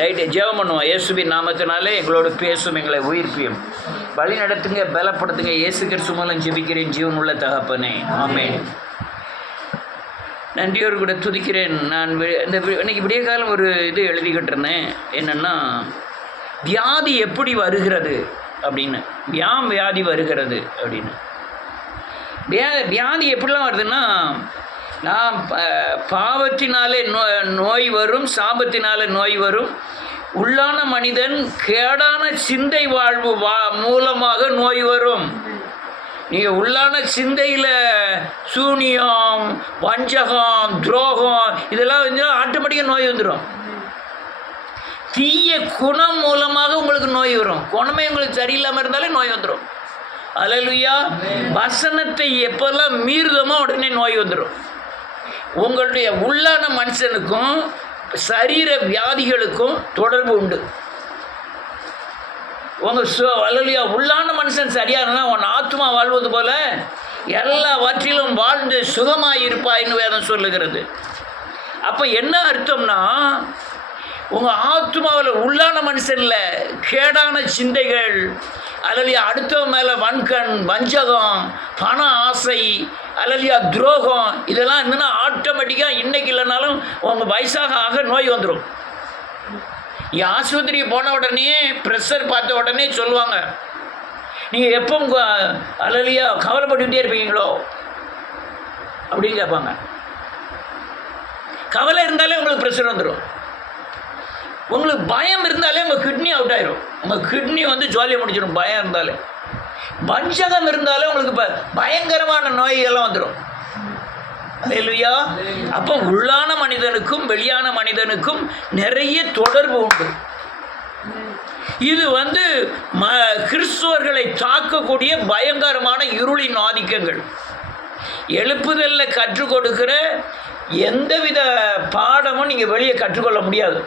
Right, ஜெபம் பண்ணுவோம். இயேசுவின் நாமத்தினாலே எங்களோடு பேசும், எங்களை உயிர்ப்பியும் வழி நடத்துங்க, பலப்படுத்துங்க. இயேசு கிறிஸ்து மூலம் ஜெபிக்கிறேன் ஜீவன் உள்ள தகப்பனே, ஆமென். நன்றியோடு கூட துதிக்கிறேன். நான் இந்த இன்னைக்கு விடிய காலம் ஒரு இது எழுதிக்கிட்டு இருந்தேன். என்னென்னா, வியாதி எப்படி வருகிறது அப்படின்னு, வியாதி வருகிறது அப்படின்னு. வியாதி எப்படிலாம் வருதுன்னா, நான் பாவத்தினாலே நோய் வரும், சாபத்தினாலே நோய் வரும். உள்ளான மனிதன் கேடான சிந்தை வாழ்வு மூலமாக நோய் வரும். நீங்கள் உள்ளான சிந்தையில் சூனியம், வஞ்சகம், துரோகம் இதெல்லாம் வந்து ஆட்டோமேட்டிக்காக நோய் வந்துடும். தீய குணம் மூலமாக உங்களுக்கு நோய் வரும். குணமே உங்களுக்கு சரியில்லாமல் இருந்தாலே நோய் வந்துடும். அல்லேலூயா. வசனத்தை எப்போல்லாம் மீறுதமோ உடனே நோய் வந்துடும். உங்களுடைய உள்ளான மனுஷனுக்கும் சரீர வியாதிகளுக்கும் தொடர்பு உண்டு. உங்கள் அல்லேலூயா, உள்ளான மனுஷன் சரியாக இருந்தால் உன் ஆத்மா வாழ்வது போல எல்லாவற்றிலும் வாழ்ந்து சுகமாக இருப்பாயின்னு வேதம் சொல்லுகிறது. அப்போ என்ன அர்த்தம்னா, உங்கள் ஆத்மாவில் உள்ளான மனுஷனில் கேடான சிந்தைகள், அல்லலியா அடுத்தவன் மேலே வன்கண், வஞ்சகம், பண ஆசை, அல்லலியா துரோகம் இதெல்லாம் இருந்துன்னா ஆட்டோமேட்டிக்காக இன்றைக்கி இல்லைனாலும் உங்கள் வயசாக ஆக நோய் வந்துடும். ஆஸ்பத்திரிக்கு போன உடனே ப்ரெஷர் பார்த்த உடனே சொல்லுவாங்க, நீங்கள் எப்போ அல்லலியா கவலைப்பட்டுக்கிட்டே இருப்பீங்களோ அப்படின்னு கேட்பாங்க. கவலை இருந்தாலே உங்களுக்கு ப்ரெஷர் வந்துடும். உங்களுக்கு பயம் இருந்தாலே உங்கள் கிட்னி அவுட் ஆயிரும். உங்கள் கிட்னி வந்து ஜாலியாக முடிச்சிடும் பயம் இருந்தாலே. வஞ்சகம் இருந்தாலே உங்களுக்கு பயங்கரமான நோய்கள்லாம் வந்துடும். அல்லேலூயா. அப்போ உள்ளான மனிதனுக்கும் வெளியான மனிதனுக்கும் நிறைய தொடர்பு உண்டு. இது வந்து கிறிஸ்துவர்களை தாக்கக்கூடிய பயங்கரமான இருளின் ஆதிக்கங்கள். எழுப்புதலில் கற்றுக் கொடுக்கிற எந்தவித பாடமும் நீங்கள் வெளியே கற்றுக்கொள்ள முடியாது.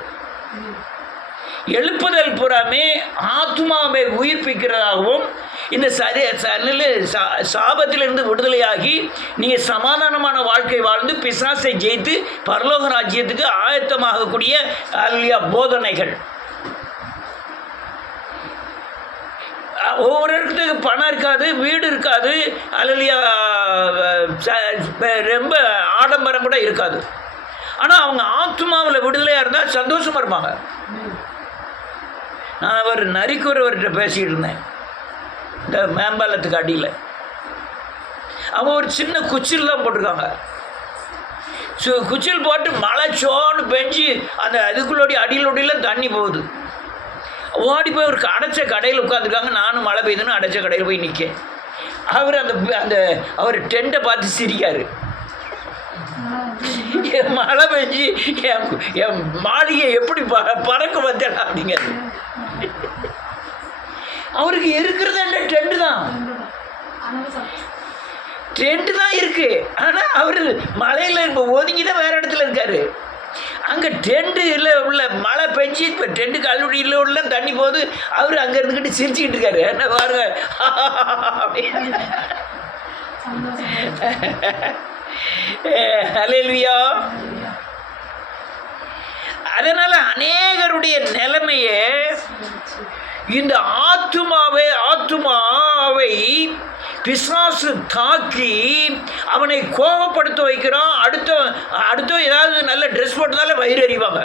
எழுப்புதல் புறாமே ஆத்மாவை உயிர்ப்பிக்கிறதாகவும், இந்த சாபத்திலிருந்து விடுதலையாகி நீங்கள் சமாதானமான வாழ்க்கை வாழ்ந்து பிசாசை ஜெயித்து பரலோக ராஜ்யத்துக்கு ஆயத்தமாகக்கூடிய அல்லேலூயா போதனைகள். ஒவ்வொரு இடத்துக்கு பணம் இருக்காது, வீடு இருக்காது, அல்லேலூயா ரொம்ப ஆடம்பரம் கூட இருக்காது. ஆனால் அவங்க ஆத்மாவில் விடுதலையாக இருந்தால் சந்தோஷமாக இருப்பாங்க. நான் அவர் நரிக்குறவர்கிட்ட பேசிக்கிட்டு இருந்தேன், இந்த மேம்பாலத்துக்கு அடியில். அவங்க ஒரு சின்ன குச்சில் தான் போட்டிருக்காங்க. குச்சில் போட்டு மழை சோன்னு பெஞ்சு அந்த அதுக்குள்ளோடைய அடியிலோடையில் தண்ணி போகுது. ஓடி போய் ஒரு அடைச்ச கடையில் உட்காந்துருக்காங்க. நானும் மழை பெய்யுதுன்னு அடைச்ச கடையில் போய் நிற்கேன். அவர் அந்த அவர் டென்ட்டை பார்த்து சிரிக்காரு. மழை பெஞ்சு என் மாளிகை எப்படி பறக்க வந்தேன் அப்படிங்கிறது. அவருக்கு இருக்கிறது என்ன டென்ட் தான், டென்ட் தான் இருக்கு. ஆனால் அவர் மலையில் இப்போ ஒதுங்கி தான் வேற இடத்துல இருக்காரு. அங்கே டென்ட்டு இல்லை உள்ள மழை பெஞ்சு இப்போ டென்ட்டுக்கு அலுவலியில் உள்ள தண்ணி போகுது. அவர் அங்கே இருந்துக்கிட்டு சிரிச்சுக்கிட்டு இருக்காரு. என்ன பாருங்க. அல்லேலூயா. அதனால அநேகருடைய நிலைமையே இந்த ஆத்துமாவை பிசாசு தாக்கி அவனை கோபப்படுத்த வைக்கிறான். அடுத்த ஏதாவது நல்ல ட்ரெஸ் போட்டதாலே வயிறு எறிவாங்க.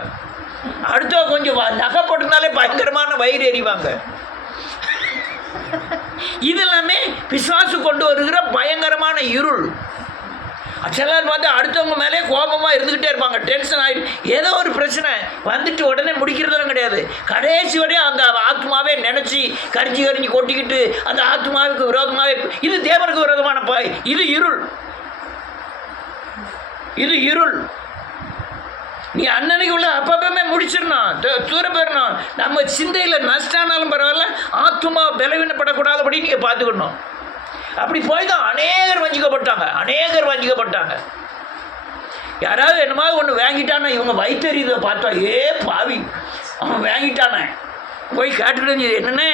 அடுத்த கொஞ்சம் நகை போட்டதாலே பயங்கரமான வயிறு எறிவாங்க. இதெல்லாமே பிசாசு கொண்டு வருகிற பயங்கரமான இருள். சிலர் பார்த்து அடுத்தவங்க மேலே கோபமாக இருந்துக்கிட்டே இருப்பாங்க. டென்ஷன் ஆகிட்டு ஏதோ ஒரு பிரச்சனை வந்துட்டு உடனே முடிக்கிறதெல்லாம் கிடையாது. கடைசி வரையும் அந்த ஆத்மாவே நினச்சி கரிஞ்சு கொட்டிக்கிட்டு அந்த ஆத்மாவுக்கு விரோதமாகவே, இது தேவனுக்கு விரோதமான பாய். இது இருள். நீ அண்ணனுக்கு உள்ள அப்பப்பமே முடிச்சிடணும், தூர போயிடணும். நம்ம சிந்தையில் நஷ்டானாலும் பரவாயில்ல, ஆத்மா பலவீனப்படக்கூடாதபடி நீங்கள் பார்த்துக்கணும். அப்படி போய் தான் அநேகர் வஞ்சிக்கப்பட்டாங்க. யாராவது என்னமா ஒன்று வாங்கிட்டானா இவங்க வயிற்றறியதை பார்த்தா, ஏ பாவி அவன் வாங்கிட்டானே போய் கேட்டுக்கிட்டு, என்னென்ன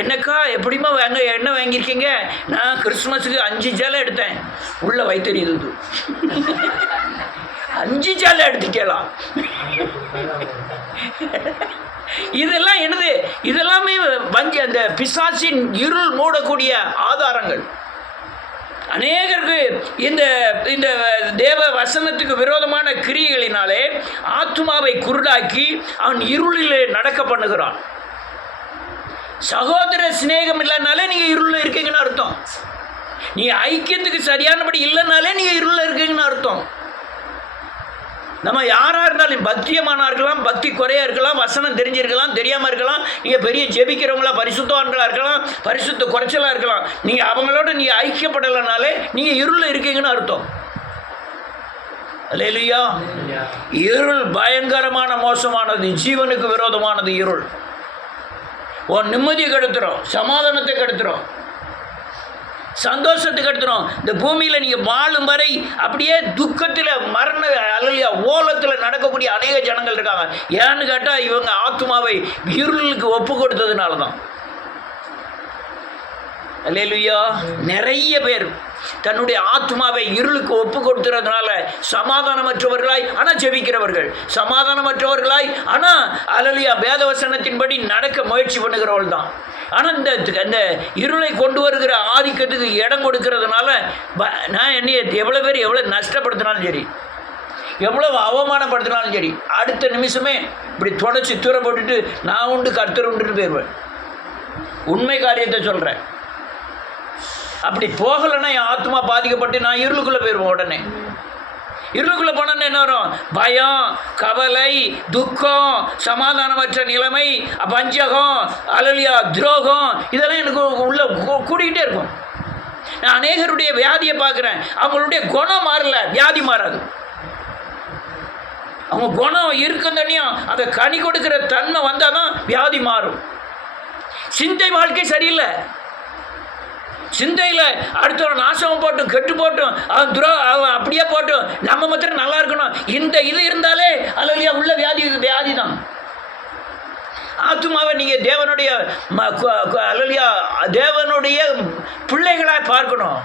என்னக்கா எப்படிமா என்ன வாங்கியிருக்கீங்க? நான் கிறிஸ்துமஸுக்கு 5 சேலை எடுத்தேன். உள்ள வயிற்றறியுது. 5 சேலை எடுத்துக்கலாம். இதெல்லாம் என்னது? இதெல்லாமே அந்த பிசாசின் இருள் மூடக்கூடிய ஆதாரங்கள். அநேகருக்கு இந்த இந்த தேவ வசனத்துக்கு விரோதமான கிரியைகளினாலே ஆத்துமாவை குருடாக்கி அவன் இருளிலே நடக்க பண்ணுகிறான். சகோதர சிநேகம் இல்லைனாலே நீங்கள் இருளில் இருக்கீங்கன்னு அர்த்தம். நீ ஐக்கியத்துக்கு சரியானபடி இல்லைனாலே நீங்கள் இருளில் இருக்கீங்கன்னு அர்த்தம். நம்ம யாராக இருந்தாலும் பக்தியமானா இருக்கலாம், பக்தி குறையாக இருக்கலாம், வசனம் தெரிஞ்சிருக்கலாம், தெரியாமல் இருக்கலாம், நீங்கள் பெரிய ஜெபிக்கிறவங்களா பரிசுத்தவான்களாக இருக்கலாம், பரிசுத்த குறைச்சலாக இருக்கலாம். நீங்கள் அவங்களோட நீங்கள் ஐக்கியப்படலைனாலே நீங்கள் இருளில் இருக்கீங்கன்னு அர்த்தம். அல்லேலூயா. இருள் பயங்கரமான மோசமானது, ஜீவனுக்கு விரோதமானது. இருள் உன் நிம்மதியை கெடுத்துரும், சமாதானத்தை கெடுத்துரும், சந்தோஷத்துக்கு எடுத்துரும். இந்த பூமியில் நீங்கள் வாழும் வரை அப்படியே துக்கத்தில் மரண அல்லையா ஓலத்தில் நடக்கக்கூடிய அநேக ஜனங்கள் இருக்காங்க. ஏன்னு கேட்டால் இவங்க ஆத்மாவை இருளுக்கு ஒப்பு கொடுத்ததுனால தான். அல்லேலூயா. நிறைய பேர் தன்னுடைய ஆத்மாவை இருளுக்கு ஒப்பு கொடுத்துறதுனால சமாதானமற்றவர்களாய் ஆனால் ஜெபிக்கிறவர்கள், சமாதானமற்றவர்களாய் ஆனால் அல்லேலூயா வேதவசனத்தின்படி நடக்க முயற்சி பண்ணுகிறவர்கள் தான். ஆனால் இந்த இருளை கொண்டு வருகிற ஆதிக்கத்துக்கு இடம் கொடுக்கறதுனால நான் என்னைய எவ்வளோ பேர் எவ்வளோ நஷ்டப்படுத்தினாலும் சரி, எவ்வளோ அவமானப்படுத்தினாலும் சரி, அடுத்த நிமிஷமே இப்படி தொடச்சி தூர போட்டுட்டு நான் உண்டு கர்த்தர் உண்டுன்னு போயிடுவேன். உண்மை காரியத்தை சொல்கிறேன். அப்படி போகலைன்னா என் ஆத்மா பாதிக்கப்பட்டு நான் இருளுக்குள்ளே போயிடுவேன். உடனே இருளுக்குள்ளே போனோன்னு என்ன வரும்? பயம், கவலை, துக்கம், சமாதானமற்ற நிலைமை, பஞ்சகம், அல்லேலூயா துரோகம், இதெல்லாம் எனக்கு உள்ள கூடிக்கிட்டே இருக்கும். நான் அநேகருடைய வியாதியை பார்க்குறேன். அவங்களுடைய குணம் மாறல, வியாதி மாறாது. அவங்க குணம் இருக்கும் தண்ணியும் அந்த கனி கொடுக்குற தன்மை வந்தால் தான் வியாதி மாறும். சிந்தை வாழ்க்கை சரியில்லை. சிந்தையில் அடுத்தவன் நாசம் போட்டும் கெட்டு போட்டும் அவன் அப்படியே போட்டும் நம்ம மாத்திரம் நல்லா இருக்கணும், இந்த இது இருந்தாலே அல்லேலூயா உள்ள வியாதி தான். ஆத்துமாவை நீங்கள் தேவனுடைய அல்லேலூயா தேவனுடைய பிள்ளைகளாக பார்க்கணும்.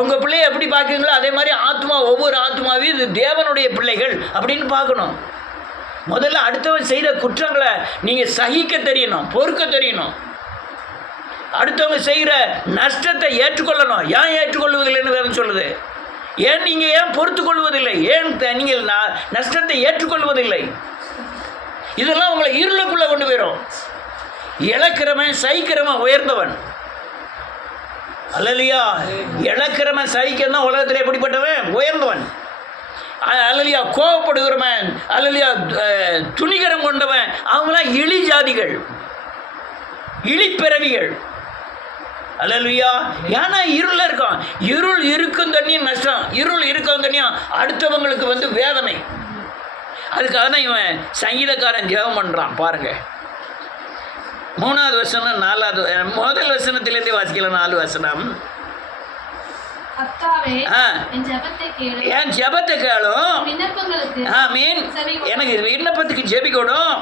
உங்கள் பிள்ளையை எப்படி பார்க்குறீங்களோ அதே மாதிரி ஆத்மா, ஒவ்வொரு ஆத்மாவையும் இது தேவனுடைய பிள்ளைகள் அப்படின்னு பார்க்கணும். முதல்ல அடுத்தவன் செய்த குற்றங்களை நீங்கள் சகிக்க தெரியணும், பொறுக்க தெரியணும். அடுத்தவங்க செய்கிற நஷ்டத்தை ஏற்றுக்கொள்ளணும். ஏன் ஏற்றுக்கொள்வதில்லைன்னு வேறு சொல்லுது. ஏன் நீங்கள் ஏன் பொறுத்து கொள்வதில்லை? ஏன் நீங்கள் நஷ்டத்தை ஏற்றுக்கொள்வதில்லை? இதெல்லாம் உங்களை இருளுக்குள்ளே கொண்டு போயிடும். இழக்கிறவன் சகிக்கிறவன் உயர்ந்தவன். அல்லேலூயா. இழக்கிறவன் சகிக்கிறவன் உலகத்தில் எப்படிப்பட்டவன்? உயர்ந்தவன். அல்லேலூயா. கோபப்படுகிறவன், அல்லேலூயா துணிகரம் கொண்டவன், அவங்களாம் இழி ஜாதிகள், இழிப்பிறவிகள். அல்லேலூயா. ஏன்னா இருள் இருக்கும். இருள் இருக்கும் தண்ணியும் நஷ்டம், இருள் இருக்கும் தண்ணியும் அடுத்தவங்களுக்கு வேதனை. அதுக்காக தான் இவன் சங்கீதக்காரன் ஜெபம் பண்ணுறான். பாருங்கள், 3வது வசனம் 4வது முதல் வசனத்திலேருந்தே வாசிக்கலாம். 4 வசனம். என் ஜெபத்தை கேளும், ஆமீன். எனக்கு விண்ணப்பத்துக்கு ஜெபிக்கணும்,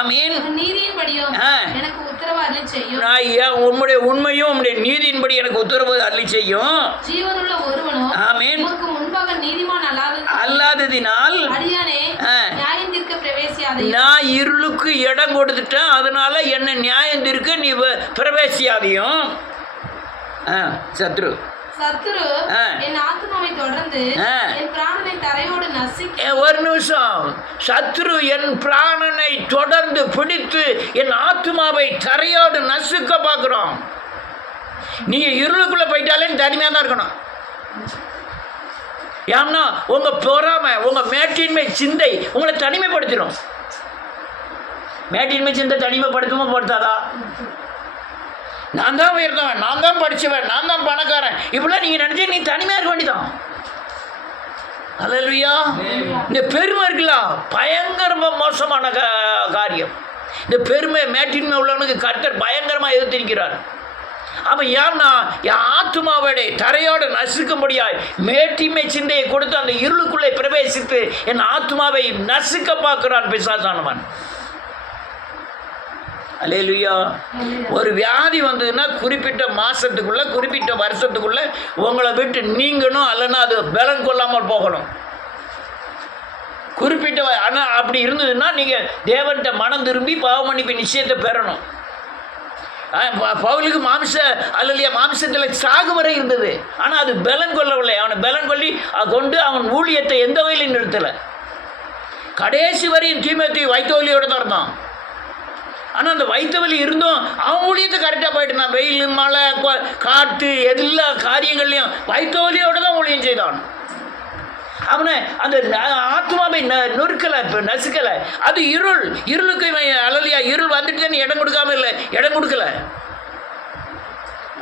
ஆமீன். உம்முடைய உண்மையும் உம்முடைய நீதியின்படி எனக்கு உத்தரவு அருளி செய்யும். ஆமீன். அல்லாததினால் நான் இருளுக்கு இடம் கொடுத்துட்டேன், அதனால என்ன நியாயம் தீர்க்க நீ பிரவேசியாதையும். சத்ரு ஒரு நிமிஷம். சத்ரு என் பிராணனை தொடர்ந்து பிடித்து என் ஆத்மாவை தரையோடு நசுக்க பார்க்கிறோம். நீங்க இருளுக்குள்ள போயிட்டாலே தனிமையாக தான் இருக்கணும். ஏன்னா உங்க பொறாமை, உங்க மேட்டின்மை சிந்தை உங்களை தனிமைப்படுத்திடும். மேட்டின்மை சிந்தை தனிமைப்படுத்துமா படுத்தாதா? நான் தான் உயர்ந்தவன், நான் தான் படித்தவன், நான் தான் பணக்காரன், இப்படிலாம் நீங்கள் நினச்சி நீ தனிமையாக இருக்க வேண்டியதான். அல்லேலூயா. இந்த பெருமை இருக்குல்ல, பயங்கரமாக மோசமான காரியம். இந்த பெருமை மேட்டின்மை உள்ளவனுக்கு கர்த்தர் பயங்கரமாக எதிர்த்திருக்கிறார். அவன் ஏன்னா என் ஆத்மாவோட தரையோடு நசுக்கும்படியாய் மேட்டின்மை சிந்தையை கொடுத்து அந்த இருளுக்குள்ளே பிரவேசித்து என் ஆத்மாவை நசுக்க பார்க்கிறான் பிசாசானவன். அல்லேலூயா. ஒரு வியாதி வந்ததுன்னா குறிப்பிட்ட மாதத்துக்குள்ள, குறிப்பிட்ட வருஷத்துக்குள்ள உங்களை விட்டு நீங்கணும், அல்லனா அது பலன் கொள்ளாமல் போகணும். குறிப்பிட்ட ஆனால் அப்படி இருந்ததுன்னா நீங்கள் தேவன்கிட்ட மனம் திரும்பி பாவ மன்னிப்பு நிச்சயத்தை பெறணும். பவுலுக்கு மாம்சத்தில் சாகு வரை இருந்தது, ஆனால் அது பலன் கொள்ளவில்லை. அவனை பலன் கொண்டு அவன் ஊழியத்தை எந்த வகையிலும் நிறுத்தலை. கடைசி வரையும் தீமோத்தேயு வைத்தவலியோடு தான் இருந்தான். ஆனால் அந்த வைத்தவலி இருந்தும் அவன் ஊழியத்தை கரெக்டாக போயிட்டு நான் வெயில் மழை காற்று எல்லா காரியங்கள்லையும் வைத்தவலியோடு தான் ஊழியம் செய்தான். அவனை அந்த ஆத்மாவை நொறுக்கலை, இப்போ நசுக்கலை. அது இருளுக்கு அல்லையா, இருள் வந்துட்டு தான் இடம் கொடுக்காம இல்லை, இடம் கொடுக்கல.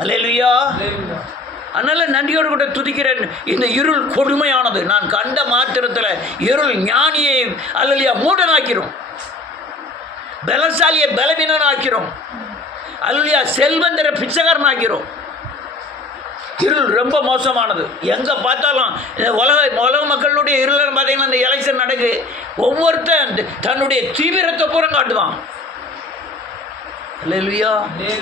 அல்லேலூயா. அதனால நன்றியோடு கூட துதிக்கிறேன். இந்த இருள் கொடுமையானது. நான் கண்ட மாத்திரத்தில் இருள் ஞானியை அல்லையா மூடனாக்கிறோம், பலசாலியை பலவீனனாக்கிறோம், அல்லையா செல்வந்தரை பிச்சைக்காரனாக்கிறோம். இருள் ரொம்ப மோசமானது. எங்கே பார்த்தாலும் உலக மக்களுடைய இருள் பார்த்தீங்கன்னா இந்த எலெக்ஷன் நடக்கு, ஒவ்வொருத்தன் தன்னுடைய தீவிரத்தை பூரம் காட்டுவான். இல்லையா,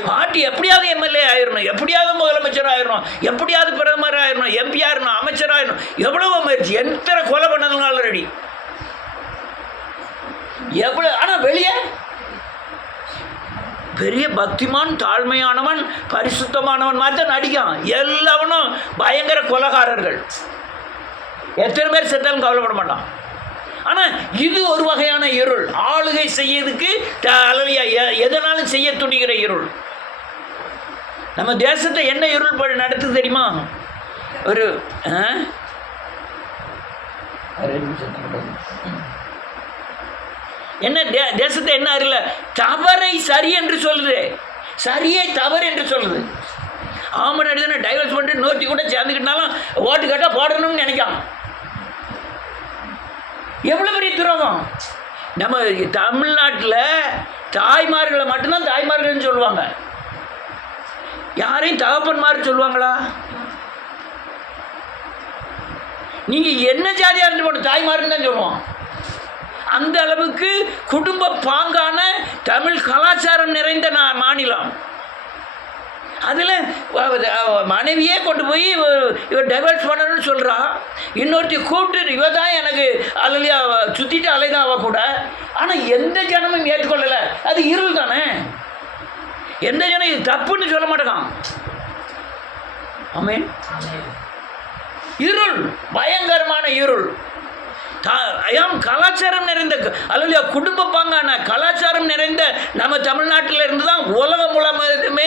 பாட்டி எப்படியாவது எம்எல்ஏ ஆயிடணும், எப்படியாவது முதலமைச்சர் ஆயிடணும், எப்படியாவது பிரதமர் ஆயிடணும், எம்பி ஆயிடணும், அமைச்சர் ஆயிடணும். எவ்வளவு முயற்சி, எத்தனை கொலை பண்ணதுனால ரெடி, எவ்வளோ. ஆனால் வெளியே பெரிய பக்திமான், தாழ்மையானவன், பரிசுத்தமானவன் மாதிரி தான் நடிக்கான். எல்லாவனும் பயங்கர கொலைகாரர்கள். எத்தனை பேர் செத்தாலும் கவலைப்பட மாட்டான். ஆனால் இது ஒரு வகையான இருள், ஆளுகை செய்யறதுக்கு எதனாலும் செய்ய துணிகிற இருள். நம்ம தேசத்தை என்ன இருள் நடத்து தெரியுமா? ஒரு என்ன தேசத்தை என்ன அறியல, தவறை சரி என்று சொல்லுது, சரியை தவறு என்று சொல்லுது. ஆமன் எடுத்து டைவர்ஸ் பண்ணிட்டு நோட்டி கூட சேர்ந்துக்கிட்டாலும் ஓட்டு கேட்டால் போடணும்னு நினைக்காம. எவ்வளோ பெரிய துரோகம். நம்ம தமிழ்நாட்டில் தாய்மார்களை மட்டும்தான் தாய்மார்கள்னு சொல்லுவாங்க, யாரையும் தகப்பன்மார் சொல்லுவாங்களா? நீங்கள் என்ன ஜாதியாக இருந்து போட்டு தாய்மார்னு தான் சொல்லுவோம். அந்த அளவுக்கு குடும்ப பாங்கான தமிழ் கலாச்சாரம் நிறைந்த மாநிலம். அதில் மனைவியே கொண்டு போய் இவர் டைவர்ஸ் பண்ணணும்னு சொல்கிறா. இன்னொருத்தி கூப்பிட்டு இவ தான் எனக்கு அல்லையா சுற்றிட்டு அலைதான் அவ கூட. ஆனால் எந்த ஜனமும் ஏற்றுக்கொள்ளலை. அது இருள் தானே. எந்த ஜனம் இது தப்புன்னு சொல்ல மாட்டேங்கான். ஆமென். இருள், பயங்கரமான இருள். கலாச்சாரம் நிறைந்த அல்லையா குடும்ப பாங்கான கலாச்சாரம் நிறைந்த நம்ம தமிழ்நாட்டில் இருந்து தான் உலகம் முழுவதுமே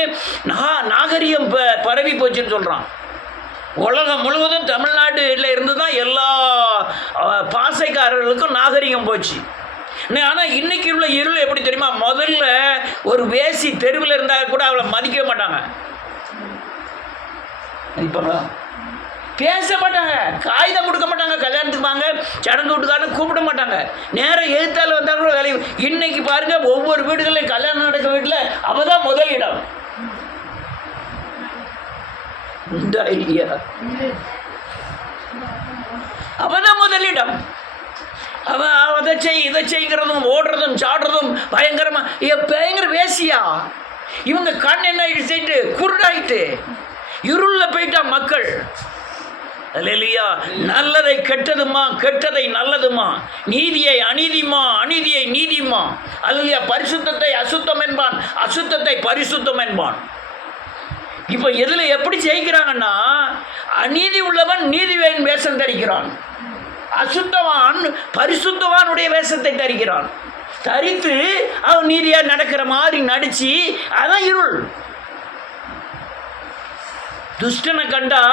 நாகரிகம் பரவி போச்சுன்னு சொல்கிறான். உலகம் முழுவதும் தமிழ்நாட்டில் இருந்து தான் எல்லா பாசைக்காரர்களுக்கும் நாகரிகம் போச்சு. ஆனால் இன்னைக்கு உள்ள இருள் எப்படி தெரியுமா? முதல்ல ஒரு வேசி தெருவில் இருந்தால் கூட அவளை மதிக்க மாட்டாங்க, பேச மாட்டாங்க, காகிதம் கொடுக்க மாட்டாங்க, கல்யாணத்துக்கு வாங்க சடங்கு வீட்டுக்காரன்னு கூப்பிட மாட்டாங்க, நேரம் எழுத்தால் வந்தால் கூட வேலை. இன்னைக்கு பாருங்க, ஒவ்வொரு வீடுகளில் கல்யாணம் நடக்கிற வீட்டில் அவள் தான் முதல் இடம். இந்த ஐடியா, அவள் தான் முதலிடம். அவன் அதை இதை செய்கிறதும் ஓடுறதும் சாடுறதும் பயங்கர வேசியா. இவங்க கண் என்ன ஆயிட்டு குருடாயிட்டு இருளில் போயிட்டா மக்கள். அல்லேலூயா. நல்லதை கெட்டதுமா, கெட்டதை நல்லதுமா, நீதியை அநீதிமா, அநீதியை நீதிமா. அல்லேலூயா. பரிசுத்தத்தை அசுத்தம் என்பான், அசுத்தத்தை பரிசுத்தம் என்பான். இப்போ எதில் எப்படி ஜெயிக்கிறாங்கன்னா, அநீதி உள்ளவன் நீதிவேன் வேஷம் தரிக்கிறான், அசுத்தவான் பரிசுத்தவானுடைய வேஷத்தை தரிக்கிறான். தரித்து அவன் நீதியாக நடக்கிற மாதிரி நடிச்சு, அதான் இருள். துஷ்டனை கண்டா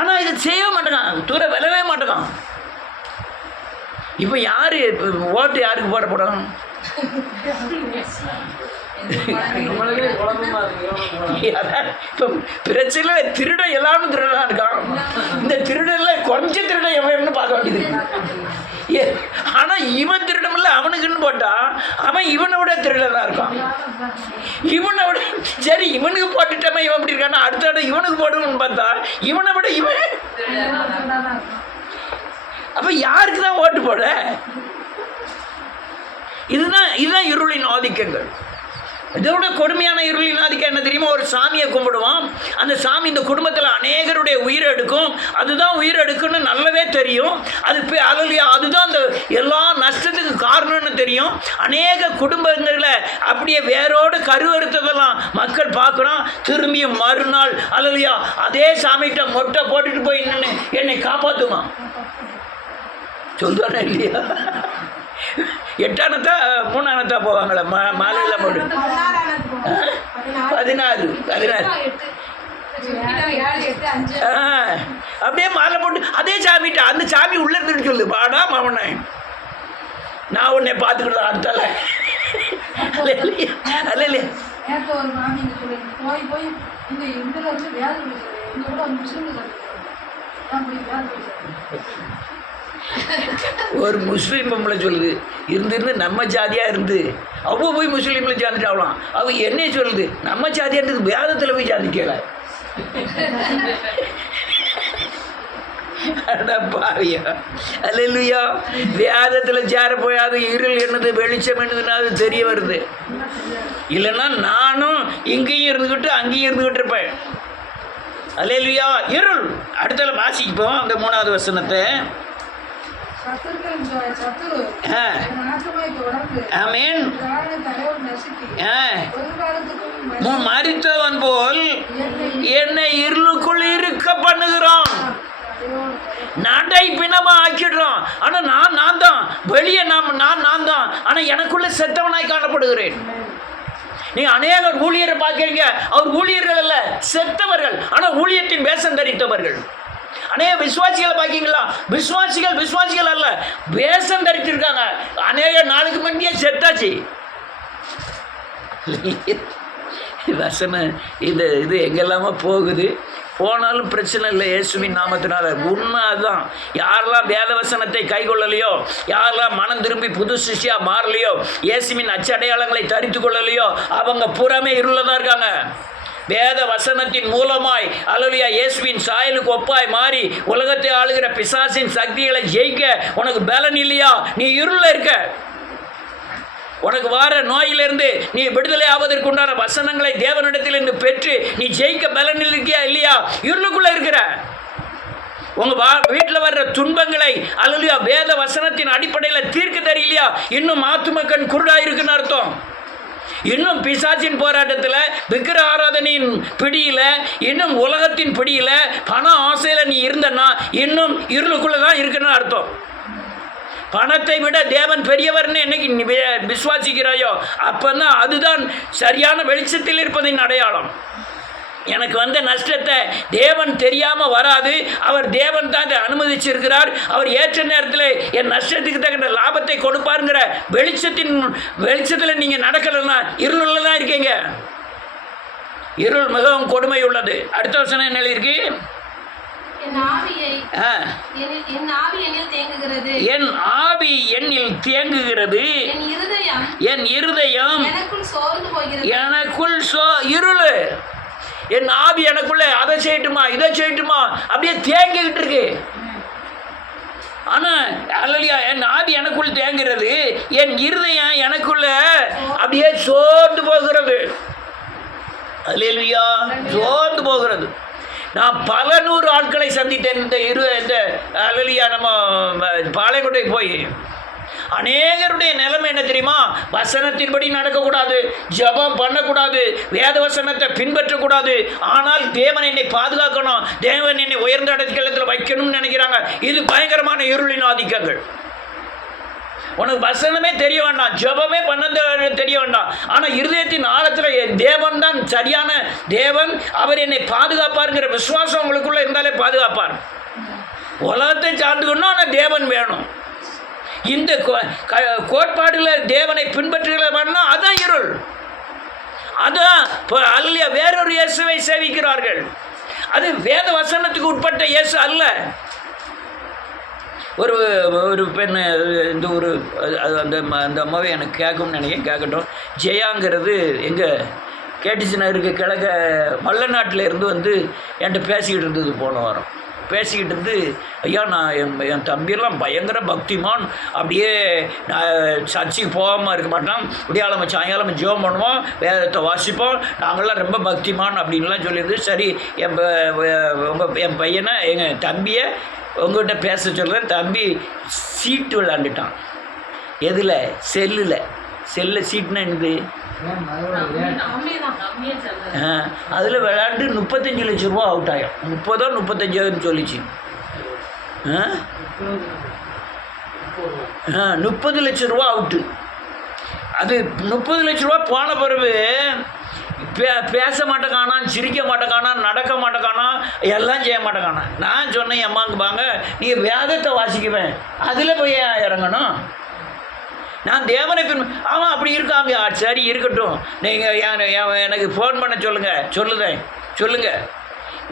ஆனால் இதை செய்ய மாட்டேங்கான், தூர விலவே மாட்டேங்கான். இப்போ யார் ஓட்டு யாருக்கு போட போகிறான்? இப்போ பிரச்சனை திருட எல்லாரும் திருடனா இருக்கான். இந்த திருடன்ல கொஞ்சம் திருட எவன்னு பார்க்க வேண்டியது. ஆனால் இவன் திருடமில்ல, அவனுக்குன்னு போட்டா அவன் இவனை விட திருடனா இருக்கான். இவனை விட சரி, இவனுக்கு போட்டுட்டமே இவன் இப்படி இருக்கானா, அடுத்த இடம் இவனுக்கு போடுன்னு பார்த்தா இவனை விட இவன். அப்போ யாருக்கு தான் ஓட்டு போட? இதுதான் இருளின் ஆதிக்கங்கள். இதோட கொடுமையான இருளின் ஆதிக்கம் என்ன தெரியுமா? ஒரு சாமியை கும்பிடுவோம், அந்த சாமி இந்த குடும்பத்தில் அநேகருடைய உயிரை எடுக்கும், அதுதான் உயிர் எடுக்குன்னு நல்லாவே தெரியும். அதுதான் அந்த எல்லா நஷ்டத்துக்கு காரணம்னு தெரியும். அநேக குடும்பங்களில் அப்படியே வேரோடு கருவறுத்ததெல்லாம் மக்கள் பார்க்குறோம். திரும்பியும் மறுநாள் அல்லையா அதே சாமிகிட்ட மொட்டை போட்டுட்டு போய் நின்று என்னை காப்பாற்றுமா சொல்லுவானே இல்லையா? 8 அணத்தா 3 அணத்தா போவாங்களே மாலையில் போட்டு 16 அப்படியே மாலை போட்டு அதே சாமிகிட்ட அந்த சாமி உள்ள இருந்துன்னு சொல்லு, பாடா மாமனை நான் உன்னை பார்த்துக்கிட்டு அடுத்தால அல்ல இல்லையா? ஒரு முஸ்லீம் பொம்பளை சொல்லுது, இருந்து நம்ம ஜாதியாக இருந்து அவ்வளோ போய் முஸ்லீமில் சேர்ந்துட்டாங்களாம். அவ என்ன சொல்லுது, நம்ம ஜாதியாக இருந்தது வேதத்தில் போய் சாதிக்கல. பாவியா அல்லையா? வேதத்தில் சேர போய் அது இருள் என்னது வெளிச்சம் என்னதுன்னா அது தெரிய வருது. இல்லைன்னா நானும் இங்கேயும் இருந்துக்கிட்டு அங்கேயும் இருந்துக்கிட்டு இருப்பேன். அல்லையா? இருள். அடுத்தல வாசிப்போம் அந்த 3வது வசனத்தை. மரித்தவன் போல் என்னை இருளுக்குள் இருக்க பண்ணுகிறான், நடை பிணமா ஆக்கிடுறான். ஆனா நான் தான் வெளியே நான் தான், ஆனா எனக்குள்ள செத்தவனாய் காணப்படுகிறேன். நீங்க அநேக ஊழியரை பார்க்கிறீங்க, அவர் ஊழியர்கள் அல்ல, செத்தவர்கள், ஆனா ஊழியத்தின் வேஷம் தரித்தவர்கள். அநேக விசுவாசிகளை பார்க்கீங்களா? விசுவாசிகள் அல்ல, வேஷம் தரித்திருக்காங்க. அநேக நாளுக்கு முன்னே செத்தாச்சு. வசனம் இது எங்கெல்லாமோ போகுது, போனாலும் பிரச்சனை இல்லை இயேசுவின் நாமத்தினால. உண்மை அதுதான். யாரெல்லாம் வேத வசனத்தை கை கொள்ளலையோ, யாரெல்லாம் மனம் திரும்பி புது சிஷ்யா மாறலையோ, இயேசுவின் அச்சடையாளங்களை தரித்து கொள்ளலையோ, அவங்க புறமே இருள தான் இருக்காங்க. வேத வசனத்தின் மூலமாய் அல்லேலூயா இயேசுவின் சாயலுக்கு ஒப்பாய் மாறி உலகத்தை ஆளுகிற பிசாசின் சக்திகளை ஜெயிக்க உனக்கு பலன் இல்லையா? நீ இருள இருக்க. உனக்கு வார நோயிலிருந்து நீ விடுதலை ஆவதற்கு உண்டான வசனங்களை தேவனிடத்திலிருந்து பெற்று நீ ஜெயிக்க பலன் இருக்கியா இல்லையா? இருளுக்குள்ள இருக்கிற. உங்க வீட்டில் வர்ற துன்பங்களை அல்லேலூயா வேத வசனத்தின் அடிப்படையில் தீர்க்க தெரியலையா? இன்னும் ஆத்துமக்கண் குருடா இருக்குன்னு அர்த்தம். இன்னும் பிசாசின் போராட்டத்தில், விக்கிர ஆராதனையின் பிடியில், இன்னும் உலகத்தின் பிடியில், பண ஆசையில் நீ இருந்தன்னா இன்னும் இருளுக்குள்ளே தான் இருக்குன்னு அர்த்தம். பணத்தை விட தேவன் பெரியவர்னு என்னைக்கு நீ விசுவாசிக்கிறாயோ அப்போதான் அதுதான் சரியான வெளிச்சத்தில் இருப்பதின் அடையாளம். எனக்கு வந்த நஷ்டத்தை தேவன் தெரியாமல் வராது, அவர் தேவன் தான் அதை அனுமதிச்சிருக்கிறார். அவர் ஏற்ற நேரத்தில் என் நஷ்டத்துக்கு தகுந்த லாபத்தை கொடுப்பாருங்கிற வெளிச்சத்தில் நீங்கள் நடக்கலைன்னா இருளில் தான் இருக்கீங்க. இருள் மிகவும் கொடுமை உள்ளது. அடுத்த வசனம் என்ன இருக்கு? என் ஆவி என்னில் தேங்குகிறது, என் இருதயம் எனக்குள் இருள். என் ஆவி எனக்குள்ள அதை செய்யட்டுமா இதை செய்யட்டுமா அப்படியே தேங்கிக்கிட்டு இருக்கு. ஆனா அல்லேலூயா என் ஆவி எனக்குள் தேங்குகிறது, என் இருதயம் எனக்குள்ள அப்படியே சோர்ந்து போகிறது. அல்லேலூயா சோர்ந்து போகிறது. நான் பல 100 ஆட்களை சந்தித்தேன் இந்த அல்லேலூயா நம்ம பாளையங்கோட்டை போய். அநேகருடைய நிலைமை என்ன தெரியுமா? வசனத்தின்படி நடக்கக்கூடாது, ஜபம் பண்ணக்கூடாது, வேத வசனத்தை பின்பற்றக்கூடாது. ஆனால் தேவன் என்னை பாதுகாக்கணும், தேவன் என்னை உயர்ந்த இடத்துல வைக்கணும்னு நினைக்கிறாங்க. இது பயங்கரமான இருளின் ஆதிக்கங்கள். உனக்கு வசனமே தெரிய வேண்டாம், ஜபமே பண்ண தெரிய வேண்டாம், ஆனால் இருதயத்தின் ஆழத்தில் தேவன் தான் சரியான தேவன், அவர் என்னை பாதுகாப்பாருங்கிற விசுவாசம் உங்களுக்குள்ள இருந்தாலே பாதுகாப்பார். உலகத்தை சார்ந்துக்கணும், ஆனால் தேவன் வேணும். இந்த கோட்பாடுகளை தேவனை பின்பற்றுகிறவன்னா அதான் இருள். அதான் அல்ல வேறொரு இயேசுவை சேவிக்கிறார்கள். அது வேத வசனத்துக்கு உட்பட்ட இயேசு அல்ல. ஒரு பெண் இந்த ஒரு அந்த அம்மாவை எனக்கு கேட்கும்னு நினைக்கிறேன், கேட்கட்டும். ஜெயாங்கிறது எங்கே கேட்டுச்சுன்னா இருக்குது, கிழக்க மல்லநாட்டில் இருந்து வந்து என்கிட்ட பேசிக்கிட்டு இருந்தது போன வாரம். பேசிக்கிட்டு இருந்து, ஐயா நான் என் தம்பியெல்லாம் பயங்கர பக்திமான், அப்படியே சர்ச்சைக்கு போகாமல் இருக்க மாட்டோம், விடியாளம சாயங்காலம் ஜெபம் பண்ணுவோம், வேதத்தை வாசிப்போம், நாங்கள்லாம் ரொம்ப பக்திமான் அப்படின்லாம் சொல்லியிருந்து, சரி என் பையனை எங்கள் தம்பியை உங்கள்கிட்ட பேச சொல்கிறேன். தம்பி சீட்டு விளாண்டுட்டான். எதில்? செல்லில் சீட்டுனா என்னது? அதில் விளையாண்டு 35 லட்ச ரூபா அவுட் ஆகும். 35,000 சொல்லிச்சு. 30 லட்ச ரூபா அவுட்டு. அது 30 லட்ச ரூபா போன பிறகு பேச மாட்டேக்கானா, சிரிக்க மாட்டேக்கானா, நடக்க மாட்டேக்கானா, எல்லாம் செய்ய மாட்டேக்கானா. நான் சொன்னேன், அம்மாங்க பாங்க நீங்கள் வேதத்தை வாசிக்குவேன், அதில் போய் இறங்கணும். நான் தேவனை ஆமாம் அப்படி இருக்காங்க. சரி இருக்கட்டும், நீங்கள் எனக்கு ஃபோன் பண்ண சொல்லுங்கள்.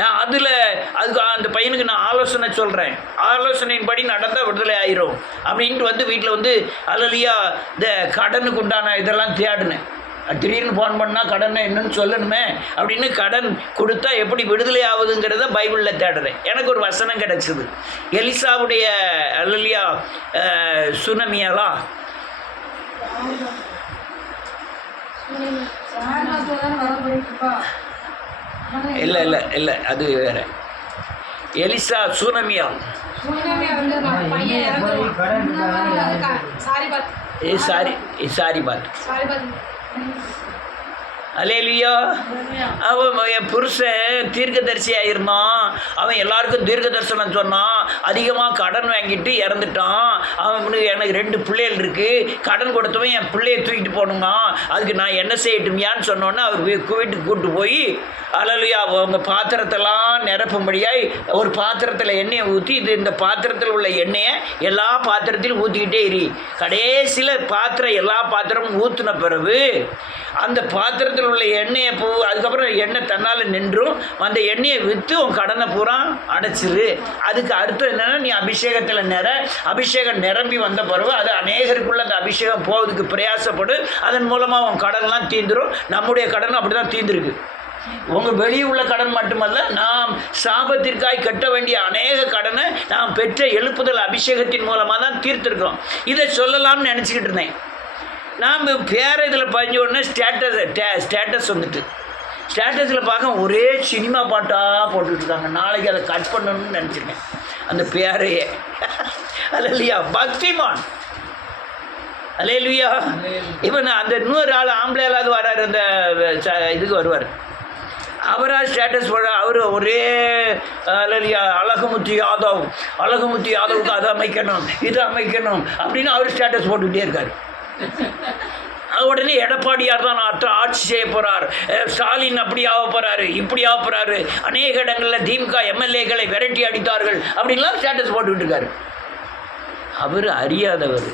நான் அதுக்கு அந்த பையனுக்கு நான் ஆலோசனை சொல்கிறேன். ஆலோசனையின்படி நடந்தால் விடுதலை ஆயிரும் அப்படின்ட்டு வீட்டில் அல்லலியா இந்த கடனுக்கு உண்டான இதெல்லாம் தேடினேன். திடீர்னு ஃபோன் பண்ணால் கடனை என்னன்னு சொல்லணுமே அப்படின்னு கடன் கொடுத்தா எப்படி விடுதலை ஆகுதுங்கிறத பைபிளில் தேடுறேன். எனக்கு ஒரு வசனம் கிடச்சிது. எலிசாவுடைய அல்லலியா சுனமியெல்லாம் இல்லை அது வேற. எலிசா சுனமியா சாரி பாத் அல்லேலூயா. அவன் என் புருஷன் தீர்க்கதரிசியாக இருந்தான். அவன் எல்லாருக்கும் தீர்க்க தரிசனம் சொன்னான். அதிகமாக கடன் வாங்கிட்டு இறந்துட்டான். எனக்கு 2 பிள்ளைகள் இருக்குது. கடன் கொடுத்தவன் என் பிள்ளையை தூக்கிட்டு போகணுங்க. அதுக்கு நான் என்ன செய்யட்டுமியான்னு சொன்னோன்னே அவர் வீட்டுக்கு கூப்பிட்டு போய் அல்லேலூயா அவங்க பாத்திரத்தெல்லாம் நிரப்பும்படியாய் ஒரு பாத்திரத்தில் எண்ணெயை ஊற்றி, இந்த பாத்திரத்தில் உள்ள எண்ணெயை எல்லா பாத்திரத்திலும் ஊற்றிக்கிட்டே கடைசியில் எல்லா பாத்திரமும் ஊற்றின பிறகு அந்த பாத்திரத்தில் உள்ள எண்ணெயை அதுக்கப்புறம் எண்ணெய் தன்னால் நின்றும் அந்த எண்ணெயை விற்று உன் கடனை பூரா அடைச்சிரு. அதுக்கு அர்த்தம் என்னென்னா, நீ அபிஷேகம் நிரம்பி வந்த பிறகு அது அநேகருக்குள்ள அந்த அபிஷேகம் போவதுக்கு பிரயாசப்படு. அதன் மூலமாக உன் கடன்லாம் தீந்துடும். நம்முடைய கடன் அப்படி தான் தீர்ந்துருக்கு. உங்கள் வெளியே உள்ள கடன் மட்டுமல்ல, நாம் சாபத்திற்காய் கட்ட வேண்டிய அநேக கடனை நாம் பெற்ற எழுப்புதல் அபிஷேகத்தின் மூலமாக தான் தீர்த்திருக்கிறோம். இதை சொல்லலாம்னு நினச்சிக்கிட்டு இருந்தேன். நாம் வேறு இதில் பதிஞ்ச உடனே ஸ்டேட்டஸ் ஸ்டேட்டஸில் பார்க்க ஒரே சினிமா பாட்டாக போட்டுட்ருக்காங்க. நாளைக்கு அதை கட் பண்ணணும்னு நினச்சிருக்கேன் அந்த பேரையே. அல்லேலூயா பக்திமான். அல்லேலூயா. இப்போ நான் அந்த இன்னொரு ஆள் ஆம்பளையாவது வராரு, அந்த இதுக்கு வருவார். அவராக ஸ்டேட்டஸ் போட அவர் ஒரே அல்லேலூயா அழகுமுத்து யாதவுக்கு அதை அமைக்கணும் இது அமைக்கணும் அப்படின்னு அவர் ஸ்டேட்டஸ் போட்டுக்கிட்டே இருக்கார். உடனே எடப்பாடியார் தான் ஆட்சி செய்ய போகிறார், ஸ்டாலின் அப்படி ஆக போகிறாரு, இப்படி ஆக போகிறாரு, அநேக இடங்களில் திமுக எம்எல்ஏக்களை விரட்டி அடித்தார்கள் அப்படின்லாம் ஸ்டேட்டஸ் போட்டுக்கிட்டு இருக்காரு. அவர் அறியாதவர்.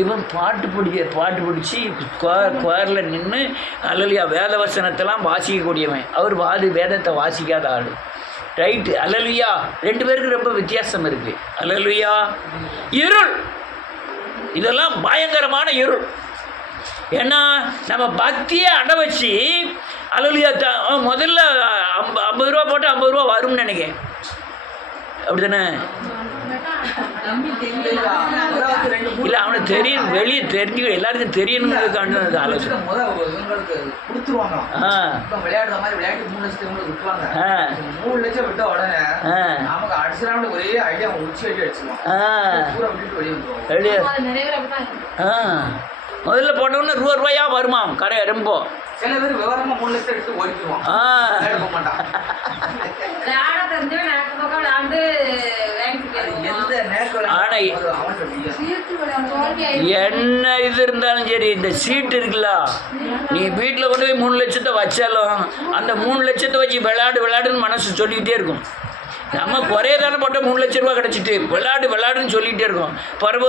இவன் பாட்டு பிடிச்சி குவாரில் நின்று அல்லேலூயா வேத வசனத்தெல்லாம் வாசிக்கக்கூடியவன். அவர் வேதத்தை வாசிக்காத ஆள். ரைட்டு. அல்லேலூயா. 2 பேருக்கு ரொம்ப வித்தியாசம் இருக்குது. அல்லேலூயா. இருள், இதெல்லாம் பயங்கரமான இருள். ஏன்னா நம்ம பக்தியை அடை வச்சு அல்லேலூயா முதல்ல 50 ரூபா போட்டு 50 ரூபா வரும்னு நினைக்கிறேன். அப்படி தானே? இல்லை, அவனுக்கு தெரியும், வெளியே தெரிஞ்சுக்க எல்லாருக்கும் தெரியணுங்கிறதுக்கான ஆலோசனை. முதல்ல போட்டோம்னா ரூபாயா வருமாம். கரை ரொம்ப சில பேர் விவரமா 3 லட்சம் எடுத்து ஓடிக்குவான். என்ன இது இருந்தாலும் சரி, இந்த சீட்டு இருக்குல்ல, நீ வீட்டில் கொண்டு போய் 3 லட்சத்தை வச்சாலும் அந்த 3 லட்சத்தை வச்சு விளையாடுன்னு மனசு சொல்லிக்கிட்டே இருக்கும். நம்ம குறைய தானே போட்டால் 3 லட்ச ரூபா கிடச்சிட்டு விளையாடுன்னு சொல்லிகிட்டே இருக்கோம். பருவ